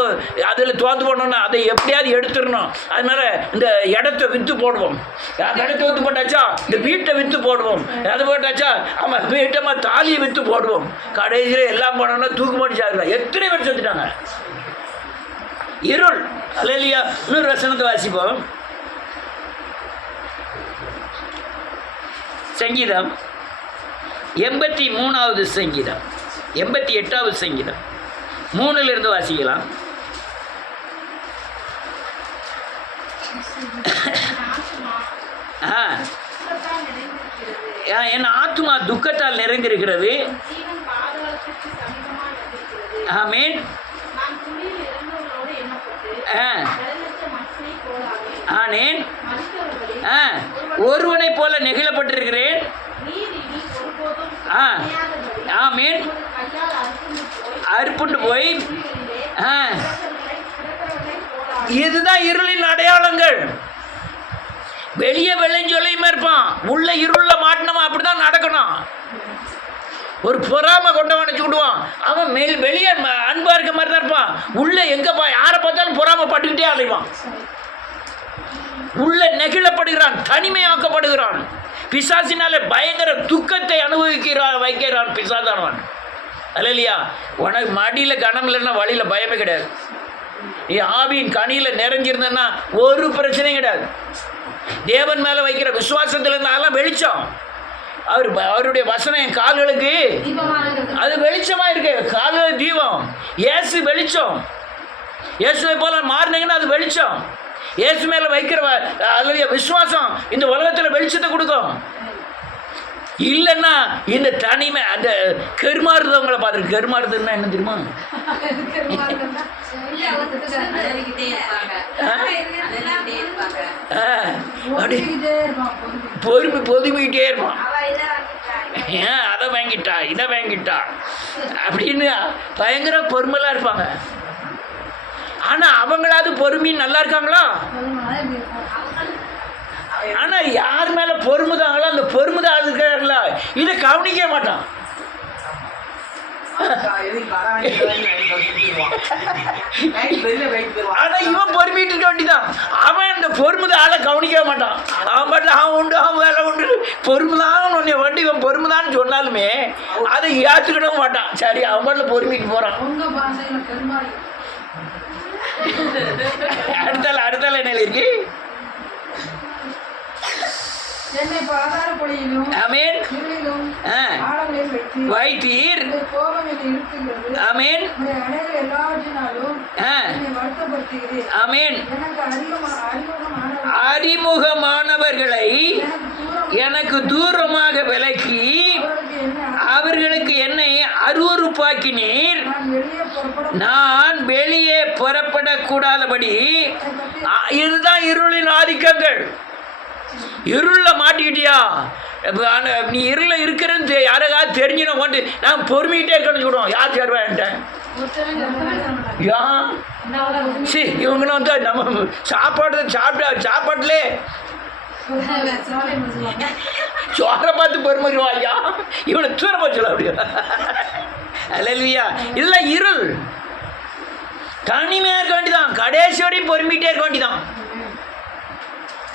அதில் தோற்று போனோம்னா அதை எப்படியாவது எடுத்துடணும். அதனால் இந்த இடத்த விற்று போடுவோம். இடத்த விற்று போட்டாச்சா இந்த வீட்டை விற்று போடுவோம். அதை போட்டாச்சா ஆமாம் வீட்டம்மா தாலியை விற்று போடுவோம். கடைசியில் எல்லாம் போனோம்னா தூக்கு மாட்டி சாகுறோம். எத்தனை பேர் செத்துட்டாங்க. இருள். அல்லேலூயா. இன்னொரு வசனத்தை வாசிப்போம். சங்கீதம் 83வது சங்கீதம், 88வது சங்கீதம், 3லிருந்து வாசிக்கலாம். என் ஆத்துமா துக்கத்தால் நிறைந்திருக்கிறது. ஆமென். ஆனேன். ஒருவனை போல நெகிழப்பட்டிருக்கிறேன். ஆமீன். அறுப்புண்டு போய் இதுதான் இருளின் அடையாளங்கள். வெளியே வெள்ளஞ்சொல்லையுமே இருப்பான், உள்ள இருள மாட்டினவன் அப்படிதான் நடக்கணும். ஒரு பொறாமை கொண்டவனை சுடுவான், அவன் வெளியே அன்பா இருக்க மாதிரி தான் இருப்பான், உள்ள எங்கப்பா யாரை பார்த்தாலும் பொறாமை பட்டுக்கிட்டே அலைவான். உள்ள நெகிழப்படுகிறான், தனிமையாக்கப்படுகிறான். பிசாசினாலே பயங்கர துக்கத்தை வைக்கிறான் பிசாதானவன். அல்லையா? உனக்கு மடியில் கனம் இல்லைன்னா வழியில் பயமே கிடையாது. ஆவியின் கனியில் நிறைஞ்சிருந்தேன்னா ஒரு பிரச்சனையும் கிடையாது. தேவன் மேலே வைக்கிற விசுவாசத்தில் இருந்தாலும் வெளிச்சம். அவருடைய வசனம் என் கால்களுக்கு அது வெளிச்சமாக இருக்கு. கால்கள் தீபம். இயேசு வெளிச்சம். இயேசுவை போல மாறினீங்கன்னா அது வெளிச்சம். இயேசு மேலே வைக்கிற அல்லது விசுவாசம் இந்த உலகத்தில் வெளிச்சத்தை கொடுக்கும். இல்லைன்னா இந்த தனிமை, அந்த கெருமாறுதவங்களை பார்த்துருக்கு. கெருமாறுதுன்னா என்ன தெரியுமா? பொதுமிக்கிட்டே இருப்பான். ஏன் அதை வாங்கிட்டா இதை வாங்கிட்டா அப்படின்னு பயங்கர பொறுமையாக இருப்பாங்க. ஆனால் அவங்களாவது பொறுமை நல்லா இருக்காங்களா? ஆனால் யார் மேலே பொறுமுதாங்களோ அந்த பொறுமுதான் இருக்காங்களா இதை கவனிக்க மாட்டான். ஆனால் இவன் பொறுமிட்டு இருக்க வேண்டிதான். அவன் இந்த பொறுமுத ஆளை கவனிக்க மாட்டான். அவன் பாட்டில் அவன் உண்டு, அவன் வேலை உண்டு. பொறுமுதான் உன்னை வண்டி இவன் பொறுமுதான்னு சொன்னாலுமே அதை ஏற்றுக்கிடவும் மாட்டான். சரி, அவன் பாட்டில் பொறுமிட்டு போகிறான். அடுத்தால என்ன இருக்கு? வைத்தீர். ஆமென். ஆமென். அறிமுகமானவர்களை எனக்கு தூரமாக விலக்கி அவர்களுக்கு என்னை அருவருப்பாக்கினீர். நான் வெளியே புறப்படக்கூடாதபடி. இதுதான் இருளின் ஆதிக்கங்கள். இருளில் மாட்டிக்கிட்டியா? நீ இருளில் இருக்கிறன்னு யாராவது தெரிஞ்சிடும் கொண்டு நான் பொறுமைக்கிட்டே இருக்கணும்னு சொல்லுவோம். யார் சேருவேன்ட்டேன்? ஏன் சரி இவங்களும் வந்து நம்ம சாப்பாட்டுலே சோரை பார்த்து பொறுமையா இவனை தூரமாக சொல்ல அப்படியா? அல்லையா? இல்லை, இருள். தனிமையாக இருக்க வேண்டிதான். கடைசி வரையும் பொறுமைக்கிட்டே இருக்க வேண்டிதான்.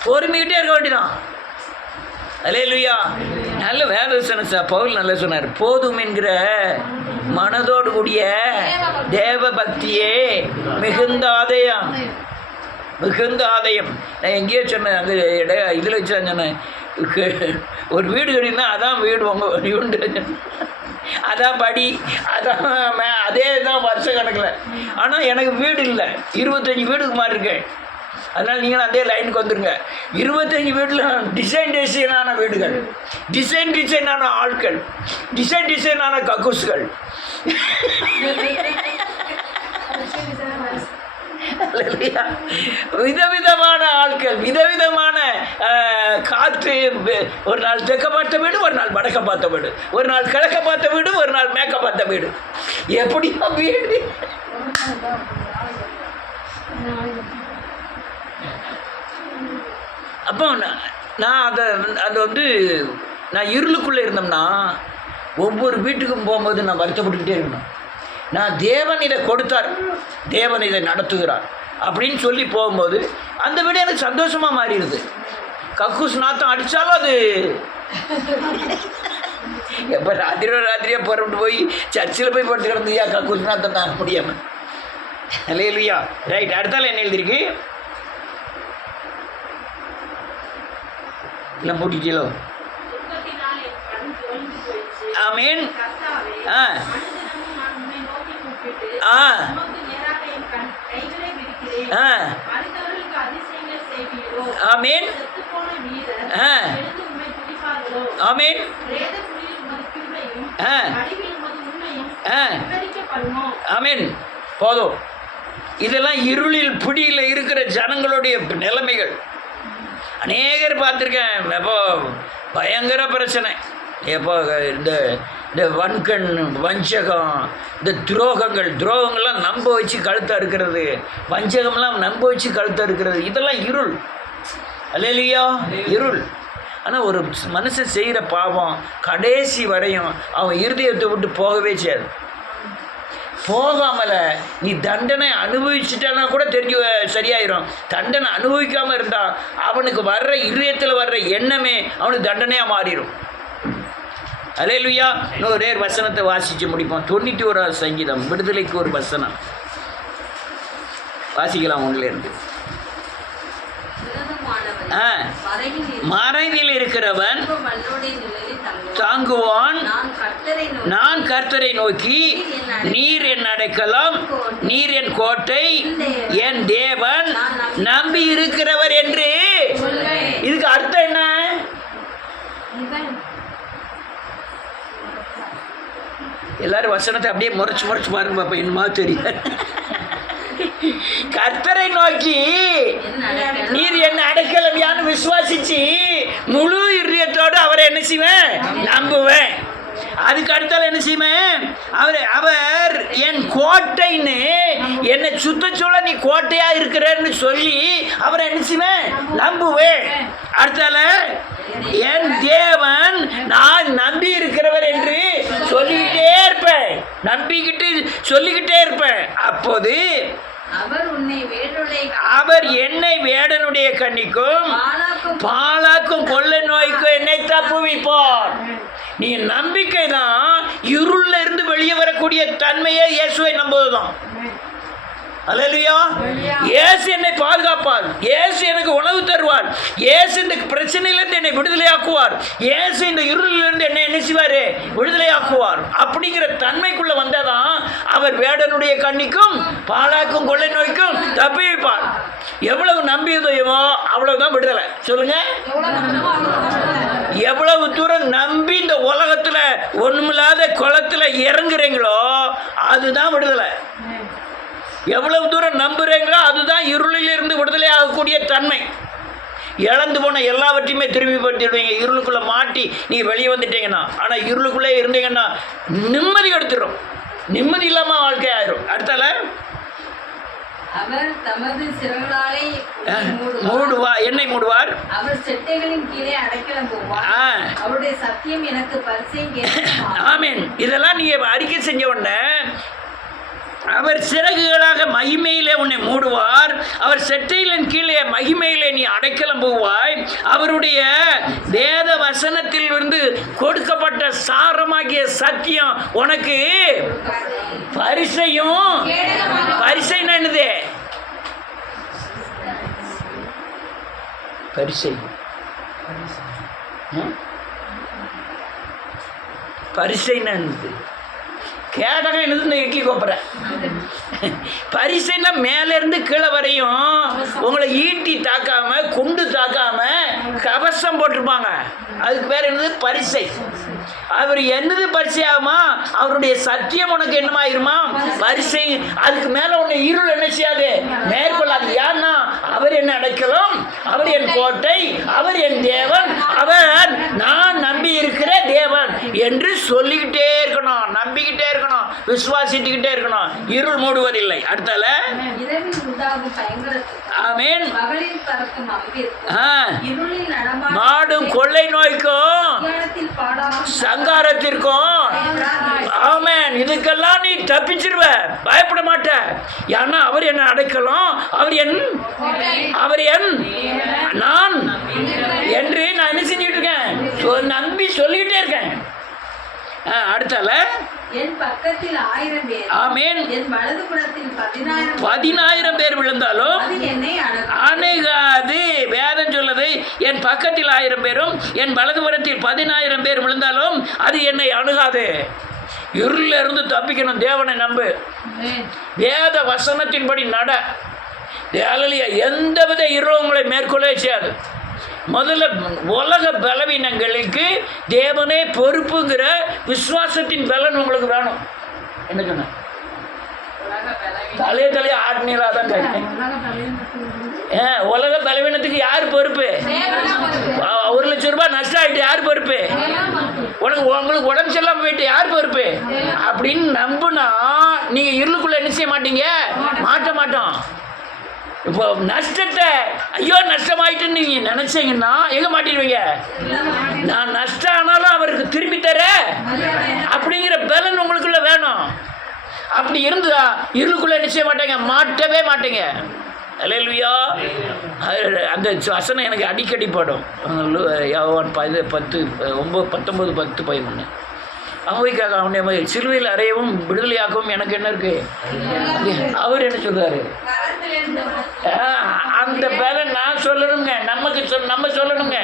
பொறுமைக்கிட்டே இருக்க வேண்டிதான். அல்லேலூயா. நல்ல வேதவசனம் சார் பவுல் நல்லா சொன்னார். போதும் என்கிற மனதோடு கூடிய தேவ பக்தியே மிகுந்த ஆதாயம். மிகுந்த ஆதாயம். நான் எங்கேயோ சொன்னேன், அங்கே இதில் வச்சு சொன்னேன், ஒரு வீடு கட்டினா அதான் வீடு உங்கள் வீடு, அதான் படி, அதான் அதே தான் வருஷ கணக்கில். ஆனால் எனக்கு வீடு இல்லை, 25 வீடுக்கு மாறி இருக்கேன். அதனால் நீங்களும் அதே லைனுக்கு வந்துடுங்க. 25 வீட்டில் டிசைனான வீடுகள், டிசைனான ஆட்கள், டிசைனான கக்கூஸ்கள். விதவிதமான ஆட்கள், விதவிதமான காற்று. ஒரு நாள் தெற்க பார்த்த வீடு, ஒரு நாள் வடக்க பார்த்த வீடு, ஒரு நாள் கிழக்க பார்த்த வீடு, ஒரு நாள் மேற்க பார்த்த வீடு. எப்படியா வீடு? அப்போ நான் அதை வந்து நான் இருளுக்குள்ளே இருந்தோம்னா ஒவ்வொரு வீட்டுக்கும் போகும்போது நான் வருத்தப்பட்டுக்கிட்டே இருக்கணும். நான் தேவன் இதை கொடுத்தார், தேவன் இதை நடத்துகிறார் அப்படின்னு சொல்லி போகும்போது அந்த வீடு எனக்கு சந்தோஷமாக மாறிடுது. கக்கூஸ் நாத்தம் அடித்தாலும் அது எப்போ ராத்திரியாக புறப்பட்டு போய் சர்ச்சில் போய் படுத்து கிடந்தியா கக்கூஸ் நாத்தம் தான் முடியாமல். அல்லேலூயா. ரைட். அடுத்தால என்ன எழுதிருக்கு? இல்லை மூட்டிட்டீங்களோ? ஆமீன். கர்த்தாவே, ஆ அனுதினமும் நான் உம்மை நோக்கி கூப்பிட்டு, ஆ உமக்கு நேராக என் கைகளை விரிக்கிறேன். ஆ மரித்தவர்களுக்கு அதிசயங்கள் செய்வீரோ? ஆமீன். செத்துப்போன வீரர் ஆ எழுந்து உம்மை துதிப்பார்களோ? ஆமீன். பிரேத குழியில் உமது கிருபையும், ஆ அழிவில் உமது உண்மையும் ஆ விவரிக்கப்படுமோ? ஆமீன். போதும். இதெல்லாம் இருளில் பிடியில் இருக்கிற ஜனங்களுடைய நிலைமைகள். அநேகர் பார்த்துருக்கேன். எப்போ பயங்கர பிரச்சனை, எப்போ இந்த இந்த வன்கண் வஞ்சகம், இந்த துரோகங்கள்லாம் நம்ப வச்சு கழுத்தாக இருக்கிறது, வஞ்சகம்லாம் நம்ப வச்சு கழுத்தாக இருக்கிறது, இதெல்லாம் இருள். அல்லேலூயா, இருள். ஆனால் ஒரு மனுஷன் செய்கிற பாவம் கடைசி வரையும் அவன் இருதயத்தை விட்டு போகவே செய்யாது. போகாமல நீ தண்டனை அனுபவிச்சுட்டானா கூட தெரிஞ்சு சரியாயிரும். தண்டனை அனுபவிக்காமல் இருந்தால் அவனுக்கு வர்ற இதயத்தில் வர்ற எண்ணமே அவனுக்கு தண்டனையாக மாறிடும். அல்லேலூயா. இன்னொரு வசனத்தை வாசித்து முடிப்போம். 91 சங்கீதம், விடுதலைக்கு ஒரு வசனம் வாசிக்கலாம் உங்களிலிருந்து. மறைவில் இருக்கிறவன் தாங்குவான். நான் கர்த்தரை நோக்கி, நீர் என் அடைக்கலம், நீர் என் கோட்டை, என் தேவன், நம்பி இருக்கிறவர் என்று. இதுக்கு அர்த்தம் என்ன? எல்லாரும் வசனத்தை அப்படியே முறைச்சு பாருங்க பாப்பா, என்னமா தெரியல. கர்த்தரை நோக்கி நீர் என்ன அடைக்கலம் யான்னு விசுவாசிச்சு முழு இதயத்தோடு அவரை என்ன செய்வேன்? நம்புவேன். அதுக்கு அடுத்தால என்ன செய்வேன்? அவர் என் கோட்டைன்னு, என்னை சுத்தச்சூழ நீ கோட்டையா இருக்கிறன்னு சொல்லி அவரை என்ன செய்வேன்? நம்புவேன். அடுத்தால என் தேவன், நான் நம்பி இருக்கிறவர் என்று சொல்லிக்கிட்டே இருப்பேன், நம்பிக்கிட்டு சொல்லிக்கிட்டே இருப்பேன். அப்போது அவர் என்னை வேடனுடைய கண்ணிக்கும் பாலாக்கும் கொள்ளை நோய்க்கும் என்னை தப்புவிப்பார். நீ நம்பிக்கை தான் இருள்ல இருந்து வெளியே வரக்கூடிய தன்மையை இயேசுவை நம்புவதுதான். அல்லேலூயா. இயேசு என்னை பாதுகாப்பார், இயேசு எனக்கு உணவு தருவார், இயேசு இந்த பிரச்சனையிலிருந்து என்னை விடுதலையாக்குவார், இயேசு இந்த இருளிலிருந்து என்னை என்ன செய்வார்? விடுதலையாக்குவார். அப்படிங்கிற தன்மைக்குள்ள வந்தாதான் அவர் வேடனுடைய கண்ணிக்கும் பாலாக்கும் கொள்ளை நோய்க்கும் தப்பி வைப்பார். எவ்வளவு நம்பியதையோ அவ்வளவுதான் விடுதலை. சொல்லுங்க, எவ்வளவு தூரம் நம்பி இந்த உலகத்துல ஒண்ணுமில்லாத குளத்துல இறங்குறீங்களோ அதுதான் விடுதலை. எவ்வளவு தூரம் நம்புறீங்களோ அதுதான் இருளிலிருந்து விடுதலை ஆகக்கூடிய தன்மை. இழந்து போன எல்லாவற்றையுமே திரும்பி படுத்திடுவீங்க இருளுக்குள்ளே மாட்டி நீங்கள் வெளியே வந்துட்டீங்கன்னா. ஆனால் இருளுக்குள்ளே இருந்தீங்கன்னா நிம்மதி எடுத்துடும், நிம்மதி இல்லாமல் வாழ்க்கை ஆயிரும். அடுத்தால அவர் தமது சிறகுகளாலே என்னை மூடுவார், அவர் செட்டைகளின் கீழே அடைக்கலம் போவார், அவருடைய சத்தியம் எனக்கு பரிசை. ஆமீன். இதெல்லாம் நீங்க அறிக்கை செஞ்ச உடனே அவர் சிறகுகளாக மகிமையிலே உன்னை மூடுவார், அவர் செட்டைகளின் கீழே மகிமையிலே நீ அடைக்கலம் போவாய். அவருடைய வேத வசனத்தில் இருந்து கொடுக்கப்பட்ட சாரமாகிய சத்தியம் உனக்கு பரிசையும். பரிசை என்னது? பரிசை பரிசை என்னது? கேடகம் என்னது? இந்த இட்லி கோப்பரை. பரிசைன்னா மேலேருந்து கீழே வரையும் உங்களை ஈட்டி தாக்காம குண்டு தாக்காம கவசம் போட்டிருப்பாங்க. அதுக்கு பேர் என்னது? பரிசை. அவர் என்னது பரிசை ஆகுமா? அவருடைய சத்தியம் உனக்கு என்னமாயிருமா? பரிசை. அதுக்கு மேல உன்னை இருள் என்ன செய்யாது? மேற்கொள்ளாது. ஏன்னா அவர் என்ன அடைக்கலம், அவர் என் கோட்டை, அவர் என் தேவன், அவர் நான் நம்பி இருக்கிற தேவன் என்று சொல்லிக்கிட்டே இருக்கணும், நம்பிக்கிட்டே இருக்கணும், விசுவாசித்துக்கிட்டே இருக்கணும். இருள் மூடுவதில்லை. அடுத்தால ஆமீன். மாடும் கொள்ளை நோய்க்கும் சங்காரத்திற்கும் ஆமேன். இதுக்கெல்லாம் நீ தப்பிச்சிருவ, பயப்பட மாட்ட. ஏன்னா அவர் என்ன அடைக்கலம், அவர் என் நான் என்று நான் என்ன செஞ்சுட்டு இருக்கேன்? நம்பி சொல்லிக்கிட்டே இருக்கேன். அடுத்தால என் பக்கத்தில் 1000 பேர், ஆமீன், என் வலதுபுறத்தில் 10,000 பேர் விழுந்தாலும் என்னை அணுகாது. வேதம் சொல்லுது, என் பக்கத்தில் 1000 பேரும் என் வலதுபுறத்தில் 10000 பேர் விழுந்தாலும் அது என்னை அணுகாது. இருளில் இருந்து தப்பிக்கணும், தேவனை நம்பு, வேத வசனத்தின்படி நட. ஹல்லேலூயா. எந்தவித இருளும் உங்களை மேற்கொள்ளவே செய்யாது. முதல்ல உலக பலவீனங்களுக்கு தேவனே பொறுப்புங்கிற விசுவாசத்தின் பலன் உங்களுக்கு வேணும். என்ன சொன்ன தலையே ஆட்னீராதான் கேட்டேன். உலக பலவீனத்துக்கு யார் பொறுப்பு? 1 லட்சம் ரூபாய் நஷ்டம் ஆகிட்டு யார் பொறுப்பு? உங்களுக்கு உடம்பு சரியில்லாம போயிட்டு யார் பொறுப்பு? அப்படின்னு நம்புனா நீங்க இருளுக்குள்ள என்ன செய்ய மாட்டீங்க, மாட்ட மாட்டோம். இப்போ நஷ்டத்தை ஐயோ நஷ்டமாயிட்டுன்னு நீங்க நினைச்சீங்கன்னா எங்க மாட்டிடுவீங்க? நான் நஷ்டம் ஆனாலும் அவருக்கு திரும்பி தர அப்படிங்கிற பலன் உங்களுக்குள்ள வேணும். அப்படி இருந்தா இருளுக்குள்ள என்ன செய்ய மாட்டேங்க, மாட்டவே மாட்டேங்க. ஹல்லேலூயா. அந்த வசனம் எனக்கு அடிக்கடி படும். யோவான் 10:19-10:11 அவனுக்காக அவனை சிலுவையில் அறையவும் விடுதலையாகவும் எனக்கு என்ன இருக்கு? அவர் என்ன சொல்றாரு? அந்த பலன் நான் சொல்லணுங்க, நம்ம சொல்லணுங்க.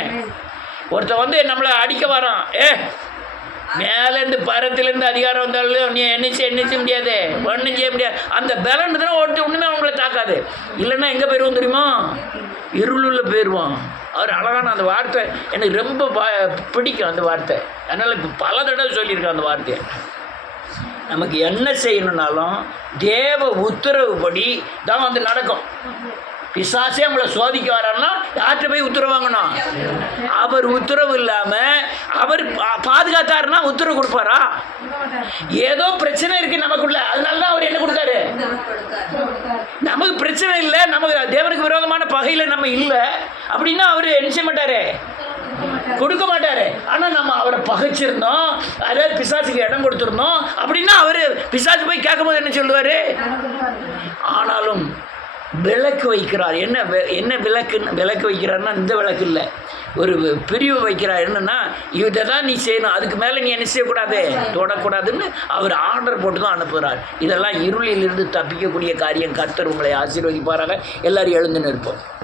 ஒருத்தன் நம்மளை அடிக்க வரான், மேலேருந்து பரத்திலேருந்து அதிகாரம் வந்தாலும் நீ என்ன முடியாது, ஒன்றும் செய்ய முடியாது. அந்த பலன் தான் ஒன்றுமே அவங்கள தாக்காது. இல்லைன்னா எங்கே போயிடுவோம் தெரியுமா? இருளுள்ள போயிடுவோம். அவர் அழகான அந்த வார்த்தை எனக்கு ரொம்ப பிடிக்கும் அந்த வார்த்தை. அதனால் இப்போ பல தடவை சொல்லியிருக்கேன் அந்த வார்த்தையை. நமக்கு என்ன செய்யணுன்னாலும் தேவ உத்தரவுப்படி தான் நடக்கும். பிசாசே நம்மளை சோதிக்க வரான்னா யார்கிட்ட போய் உத்தரவு வாங்கணும்? அவர் உத்தரவு இல்லாமல் அவர் பாதுகாத்தாருன்னா உத்தரவு கொடுப்பாரா? ஏதோ பிரச்சனை இருக்குது நமக்குள்ள, அதனால தான் அவர் என்ன கொடுத்தாரு? நமக்கு பிரச்சனை இல்லை, நமக்கு தேவனுக்கு விரோதமான பகையில் நம்ம இல்லை அப்படின்னா அவர் என்ன செய்ய மாட்டாரு? கொடுக்க மாட்டாரு. ஆனால் நம்ம அவரை பகைச்சிருந்தோம், அதாவது பிசாசுக்கு இடம் கொடுத்துருந்தோம் அப்படின்னா அவர் பிசாசு போய் கேட்கும்போது என்ன சொல்லுவார்? ஆனாலும் விளக்கு வைக்கிறார். என்ன விளக்கு வைக்கிறார்னா இந்த விளக்கு இல்லை, ஒரு பிரிவு வைக்கிறார். என்னன்னா இதை தான் நீ செய்யணும், அதுக்கு மேலே நீ என்ன செய்யக்கூடாது, தொடக்கூடாதுன்னு அவர் ஆர்டர் போட்டு தான் அனுப்புகிறார். இதெல்லாம் இருளிலிருந்து தப்பிக்கக்கூடிய காரியம். கர்த்தர் உங்களை ஆசீர்வதிப்பாராக. எல்லாரும் எழுந்து நிற்போம்.